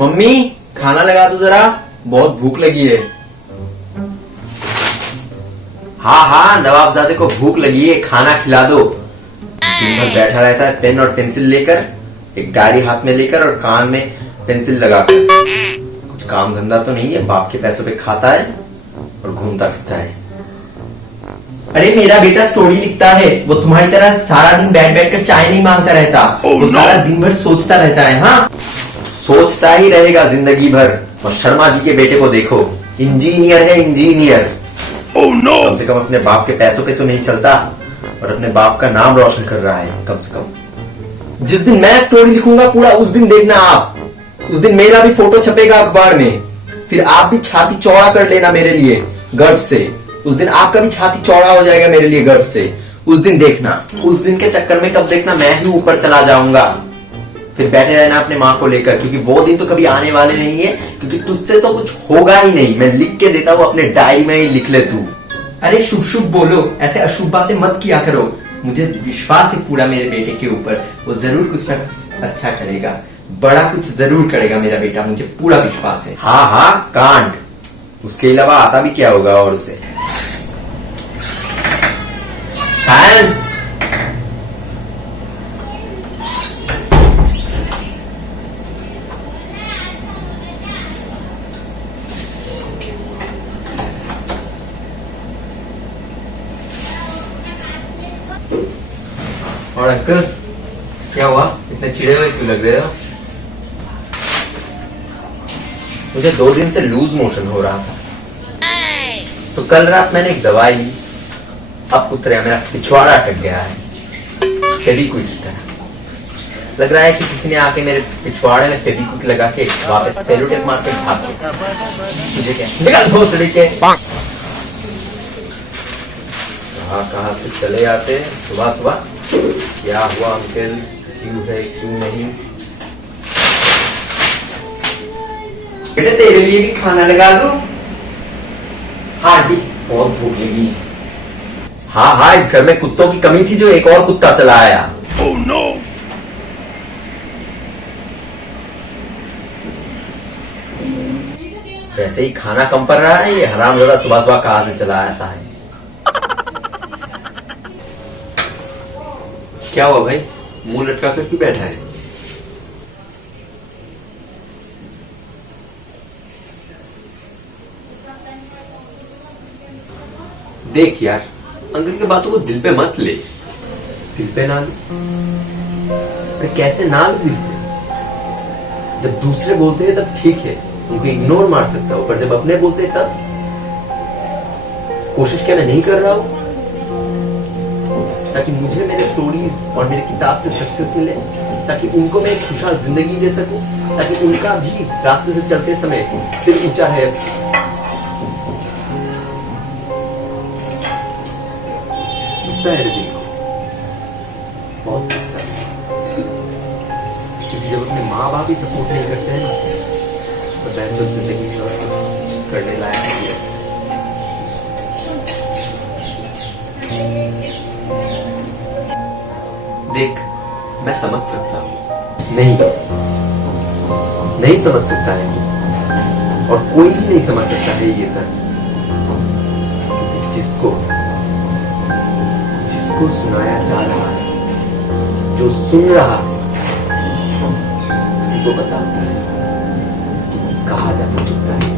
Mummy खाना लगा दो जरा, बहुत भूख लगी है। हाँ हाँ, नवाबजादे को भूख लगी है, खाना खिला दो। दिन भर बैठा रहता है पेन और पेंसिल लेकर, एक डायरी हाथ में लेकर और कान में पेंसिल लगाकर। कुछ काम धंधा तो नहीं है, बाप के पैसों पे खाता है और घूमता फिरता है। अरे मेरा बेटा स्टोरी लिखता है, वो तुम्हारी तरह सारा दिन बैठ बैठ कर चाय नहीं मांगता रहता। वो सारा दिन भर सोचता रहता है। हाँ, सोचता ही रहेगा जिंदगी भर। और शर्मा जी के बेटे को देखो, इंजीनियर है, इंजीनियर। कम से कम अपने बाप के पैसों पे तो नहीं चलता और अपने बाप का नाम रोशन कर रहा है कम से कम। जिस दिन मैं स्टोरी लिखूंगा पूरा, उस दिन देखना आप। उस दिन मेरा भी फोटो छपेगा अखबार में, फिर आप भी छाती चौड़ा कर लेना मेरे लिए गर्व से। उस दिन आपका भी छाती चौड़ा हो जाएगा मेरे लिए गर्व से। उस दिन देखना। उस दिन के चक्कर में कब देखना मैं ही ऊपर चला जाऊंगा, फिर बैठे रहना अपने माँ को लेकर, क्योंकि वो दिन तो कभी आने वाले नहीं है। क्योंकि तुझसे तो कुछ होगा ही नहीं। मैं लिख के देता हूँ, अपने डायरी में ही लिख ले तू। अरे शुभ शुभ बोलो, ऐसे अशुभ बातें मत किया करो। मुझे विश्वास है पूरा मेरे बेटे के ऊपर, वो जरूर कुछ ना कुछ अच्छा करेगा, बड़ा कुछ जरूर करेगा मेरा बेटा, मुझे पूरा विश्वास है। हाँ हाँ, कांड, उसके अलावा आता भी क्या होगा और उसे। शायद और अंकल, क्या हुआ, इतने चिड़े हुए क्यों लग रहे हो? मुझे 2 दिन से लूज मोशन हो रहा था, तो कल रात मैंने एक दवाई ली। अब उतरा, मेरा पिछवाड़ा अटक गया है फेविक्विक की तरह। लग रहा है कि किसी ने आके मेरे पिछवाड़े में फेविक्विक लगा के वापस सेलोटेप मार के भाग गया। मुझे क्या निकल भोसड़ी के। कहाँ से चले आते सुबह सुबह। क्या हुआ अंकल, क्यों है क्यों नहीं? बेटे तेरे लिए भी खाना लगा दो। हाँ डी, बहुत भूख लगी। हाँ हाँ, इस घर में कुत्तों की कमी थी, जो एक और कुत्ता चला आया। Oh, no. वैसे ही खाना कम पड़ रहा है, ये हरामजादा सुबह सुबह कहाँ से चला आता है। क्या हुआ भाई, मुंह लटका कर क्यों बैठा है? देख यार, अंकल की बातों को दिल पे मत ले। दिल पे ना ले? कैसे ना ले दिल पे? जब दूसरे बोलते हैं तब ठीक है, उनको इग्नोर मार सकता हूं, पर जब अपने बोलते हैं तब कोशिश क्या मैं नहीं कर रहा हूं, ताकि मुझे मेरे स्टोरीज और मेरी किताब से सक्सेस मिले, ताकि उनको मैं एक खुशहाल जिंदगी दे सकूं, ताकि उनका भी रास्ते से चलते समय सिर ऊंचा है। दुखता है दिल को, बहुत दुखता है, क्योंकि जब अपने माँ बाप ही सपोर्ट नहीं करते हैं ना, तो बैचलर जिंदगी में और कुछ करने लायक नहीं है। देख, मैं समझ सकता हूँ, नहीं समझ सकता है, और कोई भी नहीं समझ सकता है ये दर्द। जिसको सुनाया जा रहा है, जो सुन रहा है, उसी को पता होता है कि कहा जाता चुकता है।